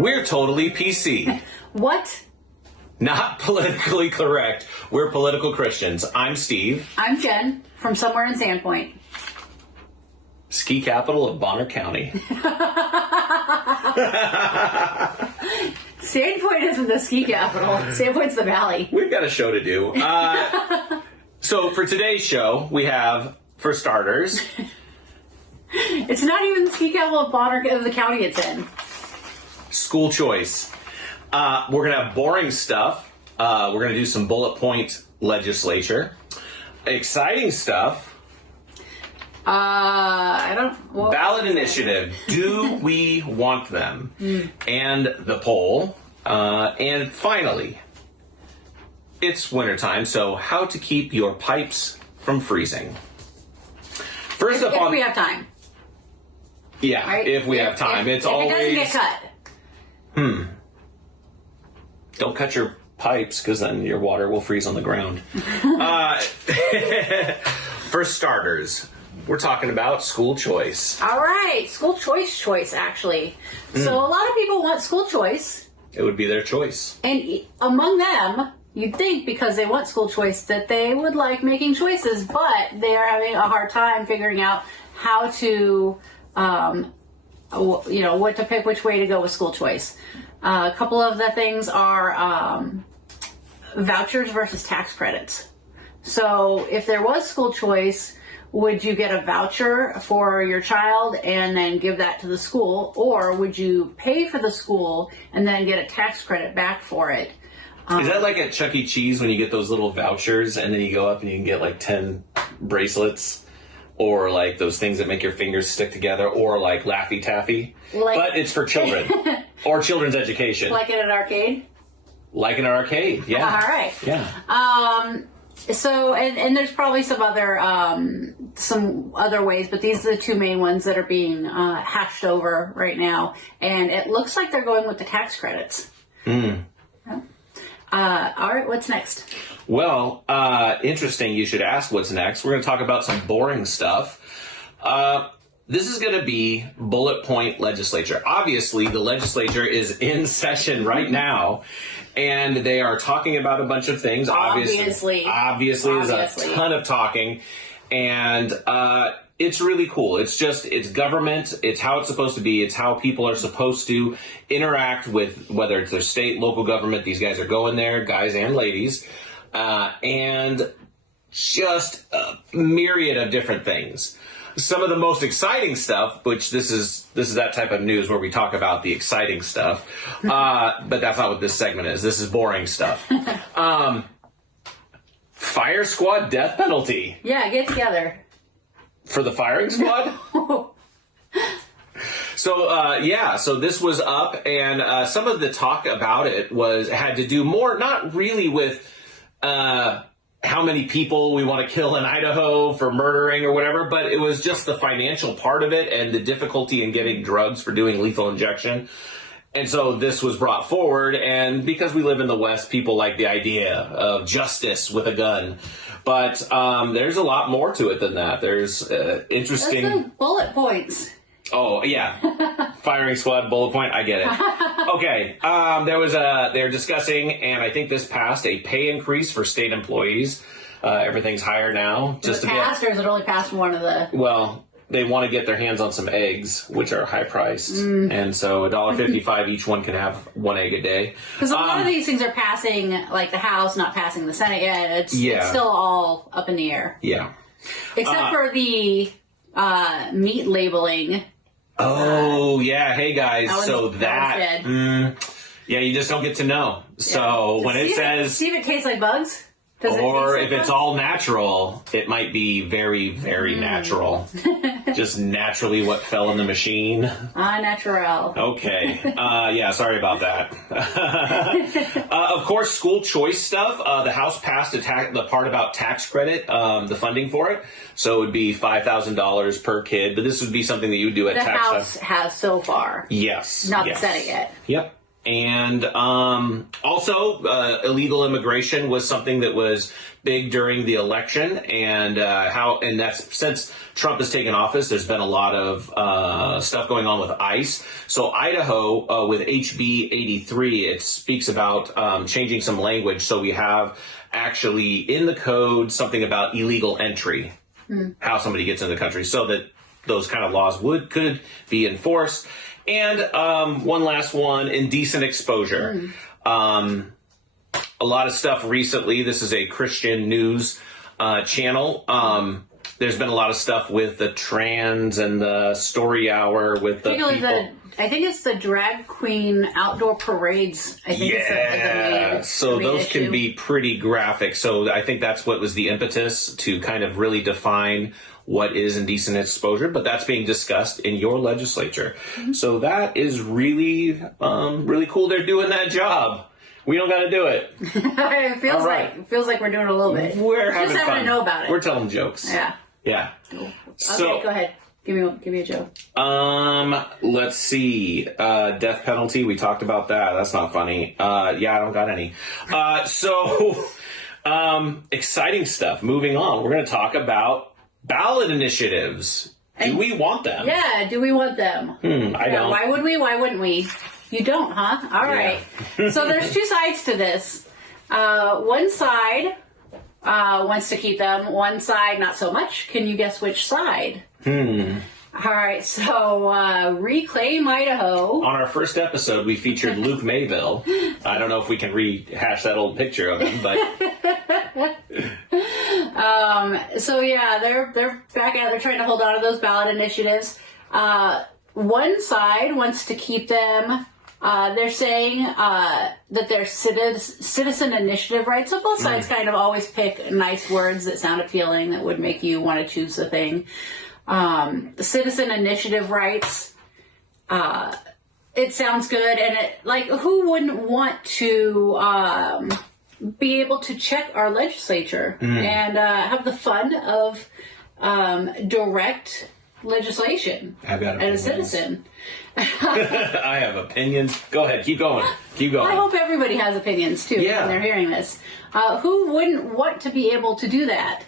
We're totally PC. What? Not politically correct. We're political Christians. I'm Steve. I'm Jen from somewhere in Sandpoint. Ski capital of Bonner County. Sandpoint isn't the ski capital. Sandpoint's the valley. We've got a show to do. So for today's show, we have, for starters... It's not even the ski capital of Bonner, of the county it's in. School choice. We're going to have boring stuff. We're going to do some bullet point legislature. Exciting stuff. I don't... Well, Ballot initiative. Do we want them? And the poll. And finally, it's wintertime, so how to keep your pipes from freezing. First up if on... we have time. Yeah, Right? if we have time. It's if always... it doesn't get cut. Don't cut your pipes, because then your water will freeze on the ground. For starters, we're talking about school choice. All right. School choice, actually. So a lot of people want school choice. It would be their choice. And among them, you'd think because they want school choice that they would like making choices, but they are having a hard time figuring out how to, what to pick, which way to go with school choice. A couple of the things are vouchers versus tax credits. So if there was school choice, would you get a voucher for your child and then give that to the school? Or would you pay for the school and then get a tax credit back for it? Is that like at Chuck E. Cheese when you get those little vouchers and then you go up and you can get like 10 bracelets? Or like those things that make your fingers stick together? Or like Laffy Taffy? But it's for children. Or children's education. Like in an arcade? Like in an arcade, yeah. All right. Yeah. So, and there's probably some other ways, but these are the two main ones that are being hashed over right now. And it looks like they're going with the tax credits. All right, what's next? Well, interesting you should ask what's next. We're going to talk about some boring stuff. This is going to be bullet point legislature. Obviously, the legislature is in session right now, and they are talking about a bunch of things. Obviously, there's a ton of talking, and it's really cool. It's government. It's how it's supposed to be. It's how people are supposed to interact with, whether it's their state, local government. These guys are going there, guys and ladies, and just a myriad of different things. Some of the most exciting stuff, which this is that type of news where we talk about the exciting stuff, but that's not what this segment is. This is boring stuff. Fire squad death penalty. Yeah, get together. For the firing squad? So this was up, and some of the talk about it had to do more, not really with how many people we want to kill in Idaho for murdering or whatever, but it was just the financial part of it and the difficulty in getting drugs for doing lethal injection. And so this was brought forward, and because we live in the West, people like the idea of justice with a gun. But there's a lot more to it than that. There's interesting... That's the bullet points. Oh, yeah. Firing squad, bullet point, I get it. Okay, they're discussing, and I think this passed, a pay increase for state employees. Everything's higher now. Or is it only passed one of the... Well, they want to get their hands on some eggs, which are high priced. And so $1.55 each one can have one egg a day. Because a lot of these things are passing, like the House, not passing the Senate yet. It's still all up in the air. Yeah. Except for the meat labeling. Oh, yeah. Hey, guys. You just don't get to know. So when it says... See if it tastes like bugs? Or if it's all natural, it might be very, very natural. Just naturally what fell in the machine. Natural. Okay. Sorry about that. Of course, school choice stuff. The House passed the part about tax credit, the funding for it. So it would be $5,000 per kid. But this would be something that you would do at tax time. The House has so far. Yes. Not the Senate yet. Yep. And also, illegal immigration was something that was big during the election, and that's since Trump has taken office. There's been a lot of stuff going on with ICE. So Idaho, with HB 83, it speaks about changing some language. So we have actually in the code something about illegal entry, how somebody gets in the country, so that those kind of laws could be enforced. And one last one, indecent exposure. A lot of stuff recently. This is a Christian news channel. There's been a lot of stuff with the trans and the story hour with the people. I think it's the drag queen outdoor parades. I think it's the main, so those issue. can be pretty graphic. So I think that's what was the impetus to kind of really define what is indecent exposure, but that's being discussed in your legislature. So that is really, really cool. They're doing that job. We don't got to do it. It feels like we're doing it a little bit. We're having just fun. To know about it. We're telling jokes. Yeah. Cool. Okay, go ahead. Give me a joke. Let's see. Death penalty. We talked about that. That's not funny. I don't got any. Exciting stuff. Moving on. We're going to talk about ballot initiatives. Do we want them? Yeah. Do we want them? I don't. Why would we? Why wouldn't we? You don't, huh? All right. So there's two sides to this. One side wants to keep them. One side, not so much. Can you guess which side? All right. So Reclaim Idaho. On our first episode, we featured Luke Mayville. I don't know if we can rehash that old picture of him, but they're back out. They're trying to hold on to those ballot initiatives. One side wants to keep them. They're saying that they're citizen initiative rights. So both sides kind of always pick nice words that sound appealing, that would make you want to choose the thing. Citizen initiative rights. It sounds good, and who wouldn't want to be able to check our legislature and have the fun of direct legislation as a citizen. I have opinions. Go ahead. Keep going. I hope everybody has opinions too when they're hearing this. Who wouldn't want to be able to do that?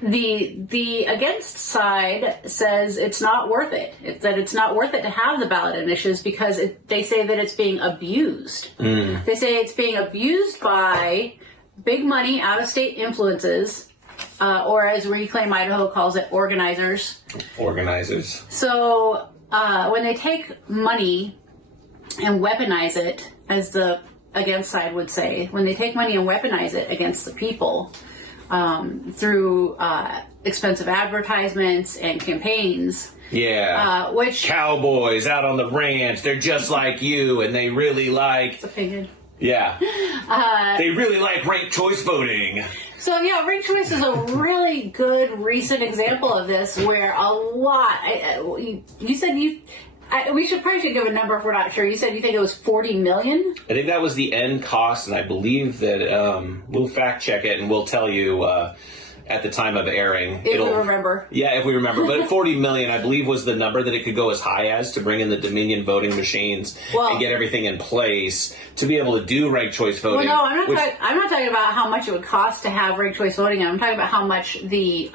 The against side says it's not worth it. That it's not worth it to have the ballot initiatives because they say that it's being abused. They say it's being abused by big money, out-of-state influences, or as Reclaim Idaho calls it, organizers. So when they take money and weaponize it, as the against side would say, when they take money and weaponize it against the people through expensive advertisements and campaigns. Which cowboys out on the ranch, they're just like you, and they really like opinion. They really like ranked choice voting. So ranked choice is a really good recent example of this, where a lot. You said we should probably give a number if we're not sure. You said you think it was 40 million? I think that was the end cost, and I believe that we'll fact check it and we'll tell you at the time of airing. If we remember. Yeah, if we remember. But 40 million, I believe, was the number that it could go as high as to bring in the Dominion voting machines and get everything in place to be able to do ranked choice voting. Well, no, I'm not talking about how much it would cost to have ranked choice voting. I'm talking about how much the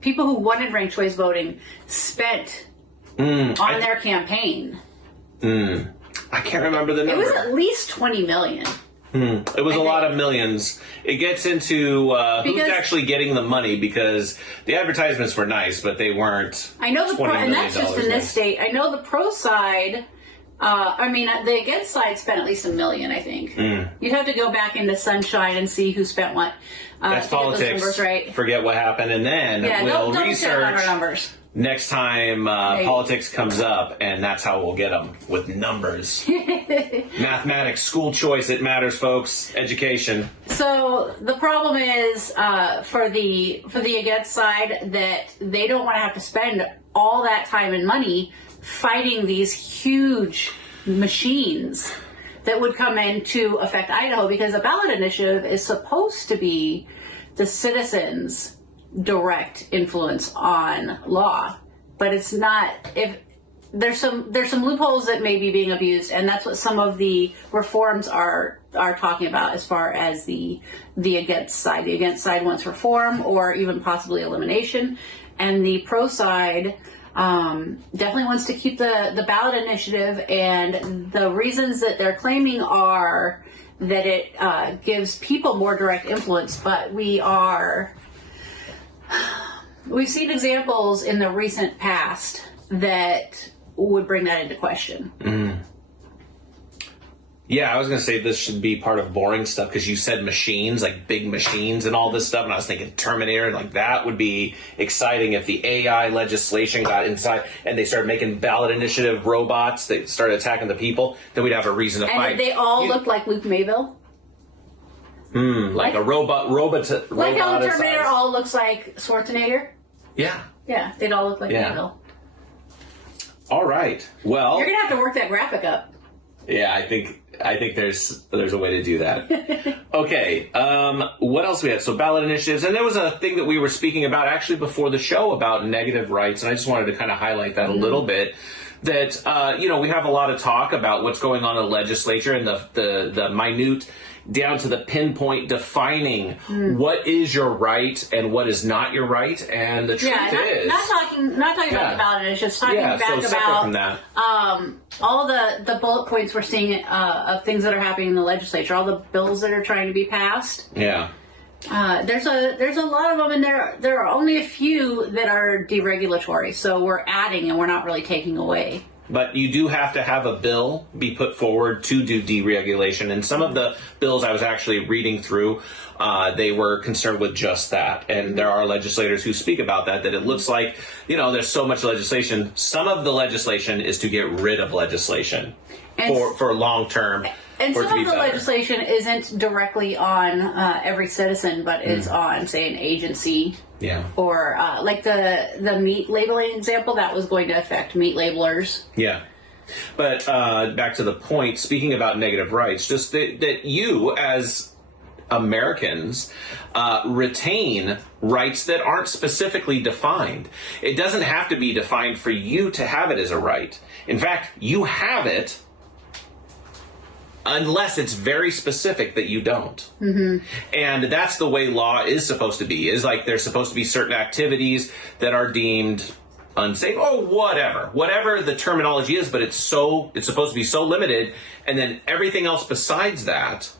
people who wanted ranked choice voting spent on their campaign. I can't remember the number. It was at least 20 million. It was a lot of millions. It gets into who's actually getting the money, because the advertisements were nice, but they weren't. I know the pro, and that's just in this state. I know the pro side. The against side spent at least $1 million. I think you'd have to go back into Sunshine and see who spent what. That's politics. Get those numbers right. Forget what happened, and then we'll research our numbers. Next time politics comes up, and that's how we'll get them, with numbers. Mathematics, school choice, it matters, folks. Education. So the problem is for the against side that they don't want to have to spend all that time and money fighting these huge machines that would come in to affect Idaho, because a ballot initiative is supposed to be the citizens' direct influence on law, but it's not. If there's some loopholes that may be being abused, and that's what some of the reforms are talking about as far as the against side. The against side wants reform or even possibly elimination, and the pro side definitely wants to keep the ballot initiative. And the reasons that they're claiming are that it gives people more direct influence, but we've seen examples in the recent past that would bring that into question. Mm. Yeah, I was going to say this should be part of boring stuff because you said machines, like big machines and all this stuff, and I was thinking Terminator, like that would be exciting if the AI legislation got inside and they started making ballot initiative robots that started attacking the people, then we'd have a reason to fight. And they all look like Luke Mayville. Like a robot. Like how the Terminator all looks like Schwarzenegger. Yeah. Yeah, they'd all look like Yeah. Mayville. All right. Well, You're gonna have to work that graphic up. yeah, I think there's a way to do that. Okay. What else we had? So ballot initiatives, and there was a thing that we were speaking about actually before the show about negative rights, and I just wanted to kind of highlight that a little bit. That we have a lot of talk about what's going on in the legislature and the minute down to the pinpoint defining what is your right and what is not your right, and the truth is not talking about the ballot initiatives, talking back so separate about from that. all the bullet points we're seeing of things that are happening in the legislature, all the bills that are trying to be passed. Yeah. There's a lot of them, and there are only a few that are deregulatory. So we're adding, and we're not really taking away. But you do have to have a bill be put forward to do deregulation. And some of the bills I was actually reading through, they were concerned with just that. And there are legislators who speak about that it looks like, there's so much legislation. Some of the legislation is to get rid of legislation for long term. And some of the legislation isn't directly on every citizen, but it's on, say, an agency. Yeah. Or like the meat labeling example, that was going to affect meat labelers. Yeah. But back to the point, speaking about negative rights, just that you as Americans retain rights that aren't specifically defined. It doesn't have to be defined for you to have it as a right. In fact, you have it unless it's very specific that you don't. Mm-hmm. And that's the way law is supposed to be, is like there's supposed to be certain activities that are deemed unsafe, whatever the terminology is, but it's supposed to be so limited, and then everything else besides that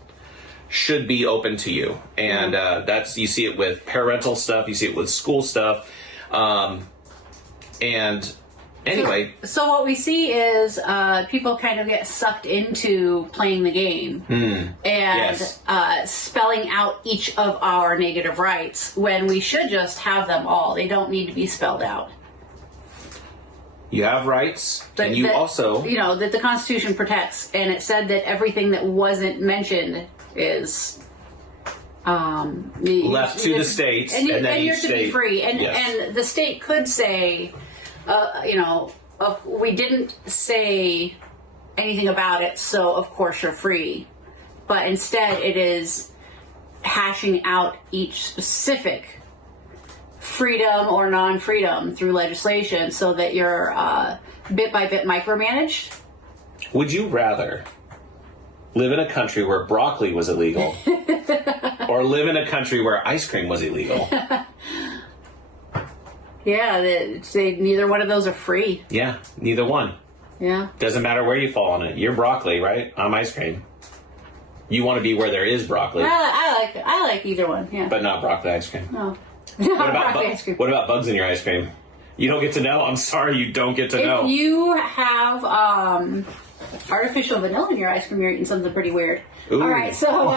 should be open to you. And that's, you see it with parental stuff, you see it with school stuff, and anyway. So what we see is people kind of get sucked into playing the game and spelling out each of our negative rights when we should just have them all. They don't need to be spelled out. You have rights, and you also... that the Constitution protects, and it said that everything that wasn't mentioned is... left to the states, and then you're each to be state, free. And, yes. and the state could say... we didn't say anything about it, so of course you're free. But instead it is hashing out each specific freedom or non-freedom through legislation so that you're bit by bit micromanaged. Would you rather live in a country where broccoli was illegal or live in a country where ice cream was illegal? Yeah, neither one of those are free. Yeah, neither one. Yeah. Doesn't matter where you fall on it. You're broccoli, right? I'm ice cream. You want to be where there is broccoli. I like either one, yeah. But not broccoli ice cream. No. What about broccoli ice cream. What about bugs in your ice cream? You don't get to know? I'm sorry, you don't get to know. If you have artificial vanilla in your ice cream, you're eating something pretty weird. Ooh. All right, so...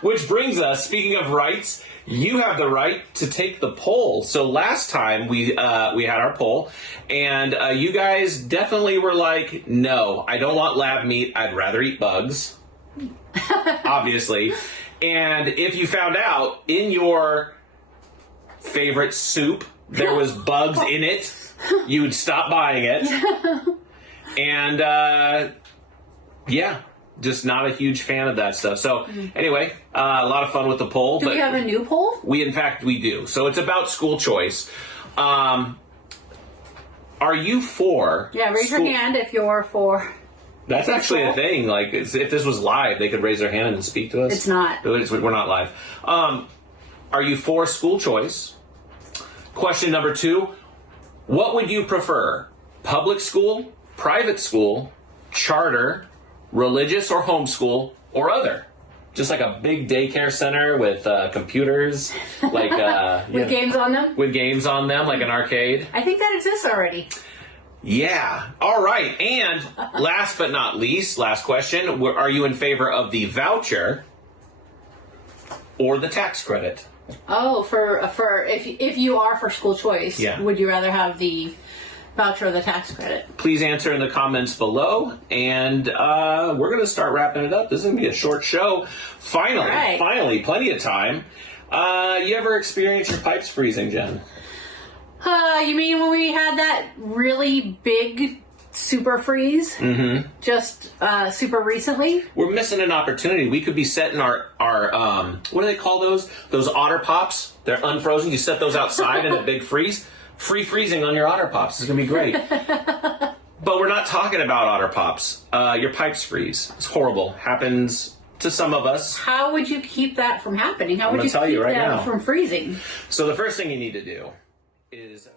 Which brings us, speaking of rights, you have the right to take the poll. So last time we had our poll, and you guys definitely were like, no, I don't want lab meat. I'd rather eat bugs, obviously. And if you found out in your favorite soup there was bugs in it, you would stop buying it. And just not a huge fan of that stuff. So anyway, a lot of fun with the poll. Do we have a new poll? In fact, we do. So it's about school choice. Are you for? Yeah, raise your hand if you're for. That's actually a thing. Like, if this was live, they could raise their hand and speak to us. It's not. We're not live. Are you for school choice? Question number 2. What would you prefer? Public school, private school, charter, religious or homeschool, or other? Just like a big daycare center with computers, like With games on them? with games on them, like an arcade. I think that exists already. Yeah. All right. And last but not least, last question: are you in favor of the voucher or the tax credit? Oh, for if you are for school choice, Yeah. would you rather have the voucher or the tax credit? Please answer in the comments below, and we're going to start wrapping it up. This is going to be a short show. Finally, Right. finally, plenty of time. You ever experienced your pipes freezing, Jen? You mean when we had that really big super freeze? Mm-hmm. Just super recently? We're missing an opportunity. We could be setting our what do they call those? Those Otter Pops. They're unfrozen. You set those outside in a big freeze. Free freezing on your Otter Pops. It's going to be great. But we're not talking about Otter Pops. Your pipes freeze. It's horrible. Happens to some of us. How would you keep that from happening? How would gonna you tell keep you right that now. from freezing? So the first thing you need to do is